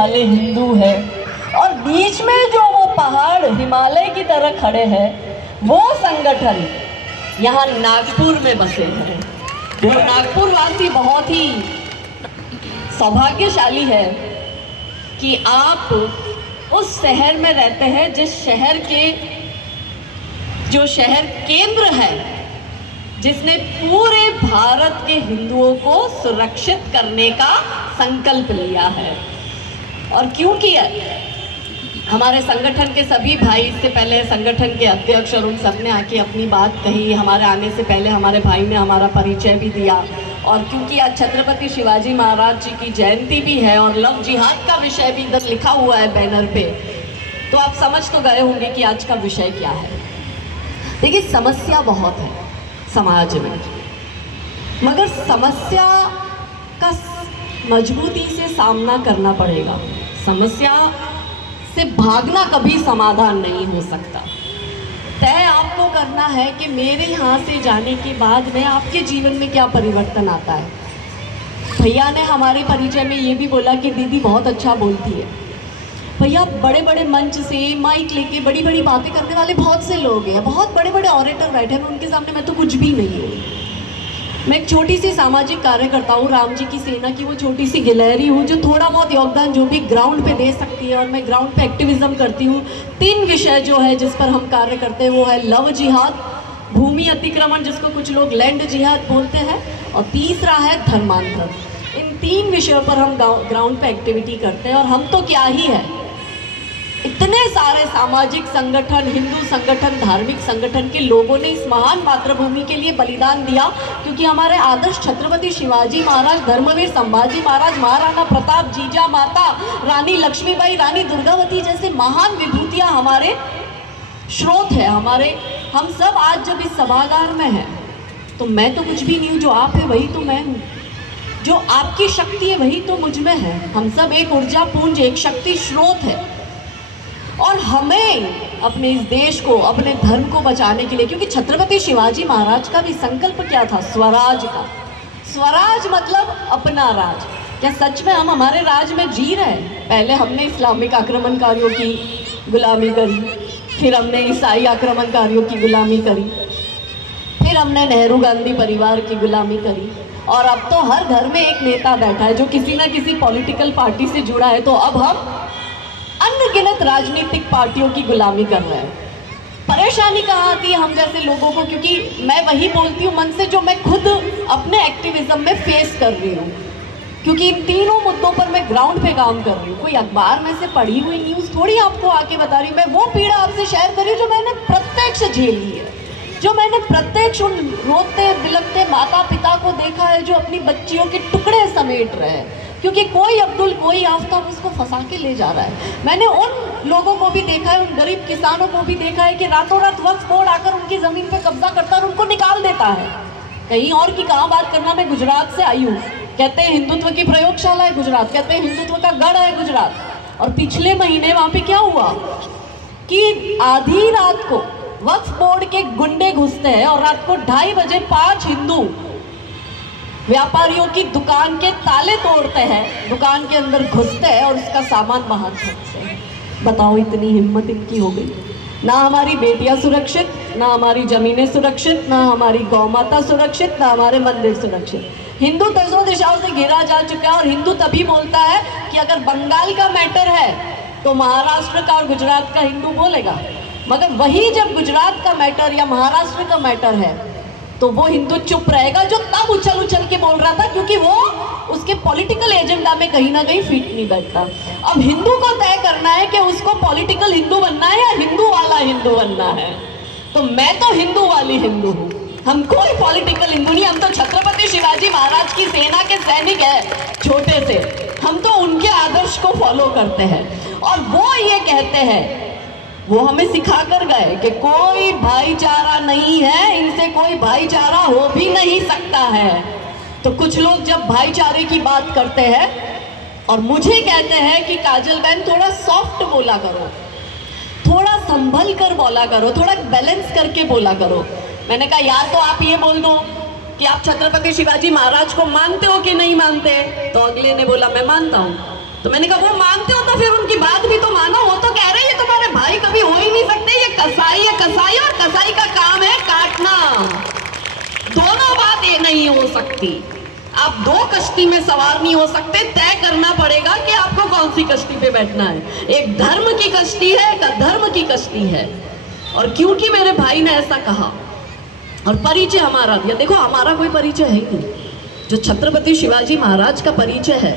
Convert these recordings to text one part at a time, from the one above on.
वाले हिंदू है और बीच में जो वो पहाड़ हिमालय की तरह खड़े हैं वो संगठन यहाँ नागपुर में बसे हैं। जो नागपुर वासी बहुत ही सौभाग्यशाली है कि आप उस शहर में रहते हैं जिस शहर के जो शहर केंद्र है जिसने पूरे भारत के हिंदुओं को सुरक्षित करने का संकल्प लिया है। और क्योंकि हमारे संगठन के सभी भाई, इससे पहले संगठन के अध्यक्ष और उन सब ने आके अपनी बात कही, हमारे आने से पहले हमारे भाई ने हमारा परिचय भी दिया। और क्योंकि आज छत्रपति शिवाजी महाराज जी की जयंती भी है और लव जिहाद का विषय भी इधर लिखा हुआ है बैनर पे, तो आप समझ तो गए होंगे कि आज का विषय क्या है। देखिए, समस्या बहुत है समाज में, मगर समस्या का मजबूती से सामना करना पड़ेगा। समस्या से भागना कभी समाधान नहीं हो सकता। तय आपको करना है कि मेरे यहाँ से जाने के बाद में आपके जीवन में क्या परिवर्तन आता है। भैया ने हमारे परिचय में ये भी बोला कि दीदी बहुत अच्छा बोलती है। भैया, बड़े बड़े मंच से माइक लेके बड़ी बड़ी बातें करने वाले बहुत से लोग हैं, बहुत बड़े बड़े ऑरेटर बैठे हैं, उनके सामने मैं तो कुछ भी नहीं हूँ। मैं एक छोटी सी सामाजिक कार्यकर्ता हूँ, राम जी की सेना की वो छोटी सी गिलहरी हूँ जो थोड़ा बहुत योगदान जो भी ग्राउंड पे दे सकती है। और मैं ग्राउंड पे एक्टिविज्म करती हूँ। 3 विषय जो है जिस पर हम कार्य करते हैं वो है लव जिहाद, भूमि अतिक्रमण जिसको कुछ लोग लैंड जिहाद बोलते हैं, और तीसरा है धर्मांतरण। इन 3 विषयों पर हम ग्राउंड पे एक्टिविटी करते हैं। और हम तो क्या ही है, इतने सारे सामाजिक संगठन, हिंदू संगठन, धार्मिक संगठन के लोगों ने इस महान मातृभूमि के लिए बलिदान दिया, क्योंकि हमारे आदर्श छत्रपति शिवाजी महाराज, धर्मवीर संभाजी महाराज, महाराणा प्रताप, जीजा माता, रानी लक्ष्मीबाई, रानी दुर्गावती जैसे महान विभूतियां हमारे स्रोत है। हम सब आज जब इस सभागार में हैं तो मैं तो कुछ भी नहीं हूँ, जो आप है वही तो मैं हूँ, जो आपकी शक्ति है वही तो मुझ में है। हम सब एक ऊर्जा पुंज, एक शक्ति स्रोत है। और हमें अपने इस देश को, अपने धर्म को बचाने के लिए, क्योंकि छत्रपति शिवाजी महाराज का भी संकल्प क्या था? स्वराज का। स्वराज मतलब अपना राज। क्या सच में हम हमारे राज में जी रहे हैं? पहले हमने इस्लामिक आक्रमणकारियों की गुलामी करी, फिर हमने ईसाई आक्रमणकारियों की गुलामी करी, फिर हमने नेहरू गांधी परिवार की गुलामी करी, और अब तो हर घर में एक नेता बैठा है जो किसी न किसी पॉलिटिकल पार्टी से जुड़ा है। तो अब हम अनगिनत राजनीतिक पार्टियों की गुलामी कर रहे हैं। परेशानी कहाँ आती है हम जैसे लोगों को? क्योंकि मैं वही बोलती हूँ मन से जो मैं खुद अपने एक्टिविज्म में फेस कर रही हूँ, क्योंकि इन तीनों मुद्दों पर मैं ग्राउंड पे काम कर रही हूँ। कोई अखबार में से पढ़ी हुई न्यूज़ थोड़ी आपको आके बता रही हूँ। मैं वो पीड़ा आपसे शेयर कर रही हूँ जो मैंने प्रत्यक्ष झेली है, जो मैंने प्रत्यक्ष उन रोते बिलखते माता पिता को देखा है जो अपनी बच्चियों के टुकड़े समेट रहे हैं, क्योंकि कोई अब्दुल, कोई आफ्ताब उसको फंसा के ले जा रहा है। मैंने उन लोगों को भी देखा है, उन गरीब किसानों को भी देखा है कि रातों रात वक्फ बोर्ड आकर उनकी ज़मीन पे कब्जा करता है और उनको निकाल देता है। कहीं और की कहाँ बात करना, मैं गुजरात से आई हूँ। कहते हैं हिंदुत्व की प्रयोगशाला है गुजरात, कहते हैं हिंदुत्व का गढ़ है गुजरात। और पिछले महीने वहाँ पे क्या हुआ कि आधी रात को वक्फ बोर्ड के गुंडे घुसते हैं और रात को 2:30 बजे 5 हिंदू व्यापारियों की दुकान के ताले तोड़ते हैं, दुकान के अंदर घुसते हैं और उसका सामान बाहर फेंकते हैं। बताओ, इतनी हिम्मत इनकी हो गई। ना हमारी बेटियां सुरक्षित, ना हमारी जमीनें सुरक्षित, ना हमारी गौ माता सुरक्षित, ना हमारे मंदिर सुरक्षित। हिंदू दसों दिशाओं से घेरा जा चुका है। और हिंदू तभी बोलता है कि अगर बंगाल का मैटर है तो महाराष्ट्र का और गुजरात का हिंदू बोलेगा, मगर वही जब गुजरात का मैटर या महाराष्ट्र का मैटर है तो वो हिंदू चुप रहेगा, जो तब उछल उछल के बोल रहा था, क्योंकि वो उसके पॉलिटिकल एजेंडा में कहीं ना कहीं फिट नहीं बैठता। अब हिंदू को तय करना है कि उसको पॉलिटिकल हिंदू बनना है या हिंदू वाला हिंदू बनना है। तो मैं तो हिंदू वाली हिंदू हूँ, हम कोई पॉलिटिकल हिंदू नहीं। हम तो छत्रपति शिवाजी महाराज की सेना के सैनिक हैं, छोटे से। हम तो उनके आदर्श को फॉलो करते हैं। और वो ये कहते हैं, वो हमें सिखा कर गए कि कोई भाईचारा नहीं है, इनसे कोई भाईचारा हो भी नहीं सकता है। तो कुछ लोग जब भाईचारे की बात करते हैं और मुझे कहते हैं कि काजल बहन थोड़ा सॉफ्ट बोला करो, थोड़ा संभल कर बोला करो, थोड़ा बैलेंस करके बोला करो। मैंने कहा यार, तो आप ये बोल दो कि आप छत्रपति शिवाजी महाराज को मानते हो कि नहीं मानते? तो अगले ने बोला मैं मानता हूँ। तो मैंने कहा वो मानते हो तो फिर उनकी बात भी तो मानो। वो तो कह रहे हैं ये तुम्हारे भाई कभी हो ही नहीं सकते, ये कसाई है, कसाई, और कसाई का काम है काटना। दोनों बात ये नहीं हो सकती। आप दो कश्ती में सवार नहीं हो सकते, तय करना पड़ेगा कि आपको कौन सी कश्ती पे बैठना है। एक धर्म की कश्ती है, एक अधर्म की कश्ती है। और क्योंकि मेरे भाई ने ऐसा कहा और परिचय हमारा दिया, देखो हमारा कोई परिचय है ही नहीं, जो छत्रपति शिवाजी महाराज का परिचय है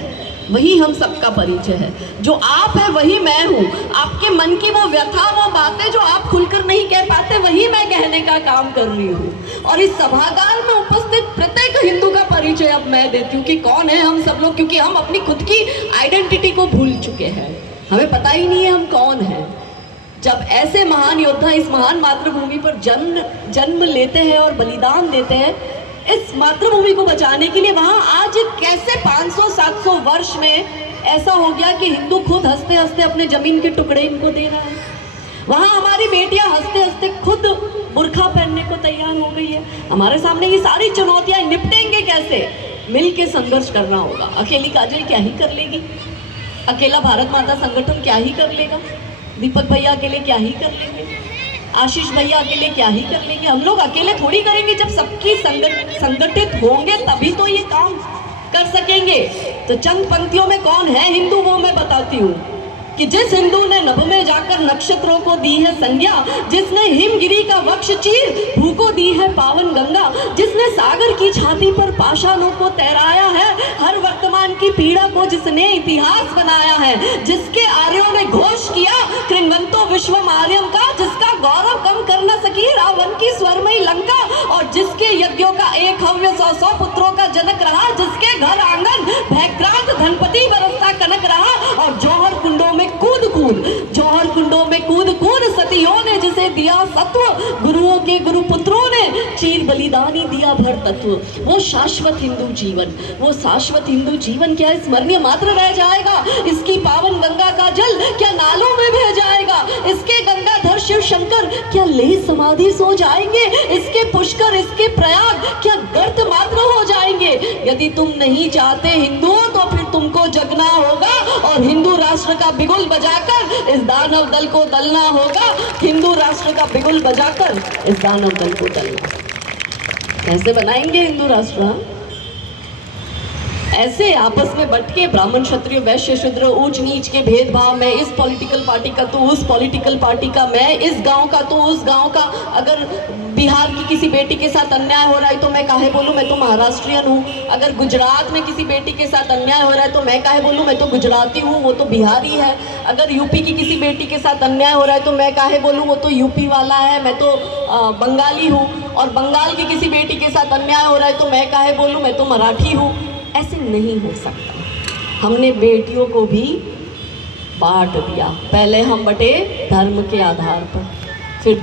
वही हम सबका परिचय है। जो आप है वही मैं हूँ। आपके मन की वो व्यथा, वो बातें जो आप खुलकर नहीं कह पाते, वही मैं कहने का काम कर रही हूँ। और इस सभागार में उपस्थित प्रत्येक हिंदू का परिचय अब मैं देती हूँ कि कौन है हम सब लोग, क्योंकि हम अपनी खुद की आइडेंटिटी को भूल चुके हैं। हमें पता ही नहीं है हम कौन हैं। जब ऐसे महान योद्धा इस महान मातृभूमि पर जन्म लेते हैं और बलिदान देते हैं इस मातृभूमि को बचाने के लिए, वहां आज कैसे 500-700 वर्ष में ऐसा हो गया कि हिंदू खुद हंसते हंसते अपने जमीन के टुकड़े इनको दे रहा है। वहां हमारी बेटियां हंसते हंसते खुद बुर्खा पहनने को तैयार हो गई है। हमारे सामने ये सारी चुनौतियां, निपटेंगे कैसे? मिल के संघर्ष करना होगा। अकेली काजल क्या ही कर लेगी, अकेला भारत माता संगठन क्या ही कर लेगा, दीपक भैया अकेले क्या ही कर लेंगे, आशीष भैया अकेले क्या ही कर लेंगे। हम लोग अकेले थोड़ी करेंगे। जब सबकी संगठित होंगे तभी तो ये काम कर सकेंगे। तो चंद पंक्तियों में कौन है हिंदू वो मैं बताती हूँ कि जिस हिंदू ने नभ में जाकर नक्षत्रों को दी है संज्ञा, जिसने हिमगिरी का वक्ष चीर भू को दी है पावन गंगा, जिसने सागर की छाती पर पाषाणों को तैराया है, हर वर्तमान की पीड़ा को जिसने इतिहास बनाया है, जिसके आर्यों ने घोष किया कृण्वन्तो विश्वम आर्यम का, जिसका गौरव कम कर न सकी रावण की स्वरमयी लंका, और जिसके यज्ञों का एक हव्य 100 पुत्रों का जनक रहा, जिसके घर आंगन भयक्रांत धनपति बरसता कनक रहा, और जौहर कुंडों में जौहर कुंडों में कूद कूद सतियों ने जिसे दिया सत्व, गुरुओं के गुरु पुत्रों ने चीर बलिदानी दिया भर तत्व। वो शाश्वत हिंदू जीवन, वो शाश्वत हिंदू जीवन क्या स्मरणीय मात्र रह जाएगा? इसकी पावन गंगा का जल क्या नालों में बह जाएगा? इसके गंगाधर शिव शंकर क्या ले समाधि सो जाएंगे? इसके पुष्कर, इसके प्रयाग क्या गर्त मात्र हो जाएंगे? यदि तुम नहीं चाहते हिंदू तो फिर तुमको जगना होगा और हिंदू राष्ट्र का बिगुल बजाकर इस दानव दल को दलना होगा। हिंदू राष्ट्र का बिगुल बजाकर इस दानव दल को दलना। कैसे बनाएंगे हिंदू राष्ट्र? ऐसे आपस में बट के ब्राह्मण क्षत्रिय वैश्य शूद्र ऊंच नीच के भेदभाव में, इस पॉलिटिकल पार्टी का तो उस पॉलिटिकल पार्टी का, मैं इस गांव का तो उस गांव का। अगर बिहार की किसी बेटी के साथ अन्याय हो रहा है तो मैं काहे बोलूं मैं तो महाराष्ट्रियन हूँ। अगर गुजरात में किसी बेटी के साथ अन्याय हो रहा है तो मैं काहे बोलूं मैं तो गुजराती हूँ, वो तो बिहारी है। अगर यूपी की किसी बेटी के साथ अन्याय हो रहा है तो मैं काहे बोलूं वो तो यूपी वाला है, मैं तो बंगाली हूँ। और बंगाल की किसी बेटी के साथ अन्याय हो रहा है तो मैं काहे बोलूं मैं तो मराठी हूँ। ऐसे नहीं हो सकता। हमने बेटियों को भी बांट दिया। पहले हम बटे धर्म के आधार पर,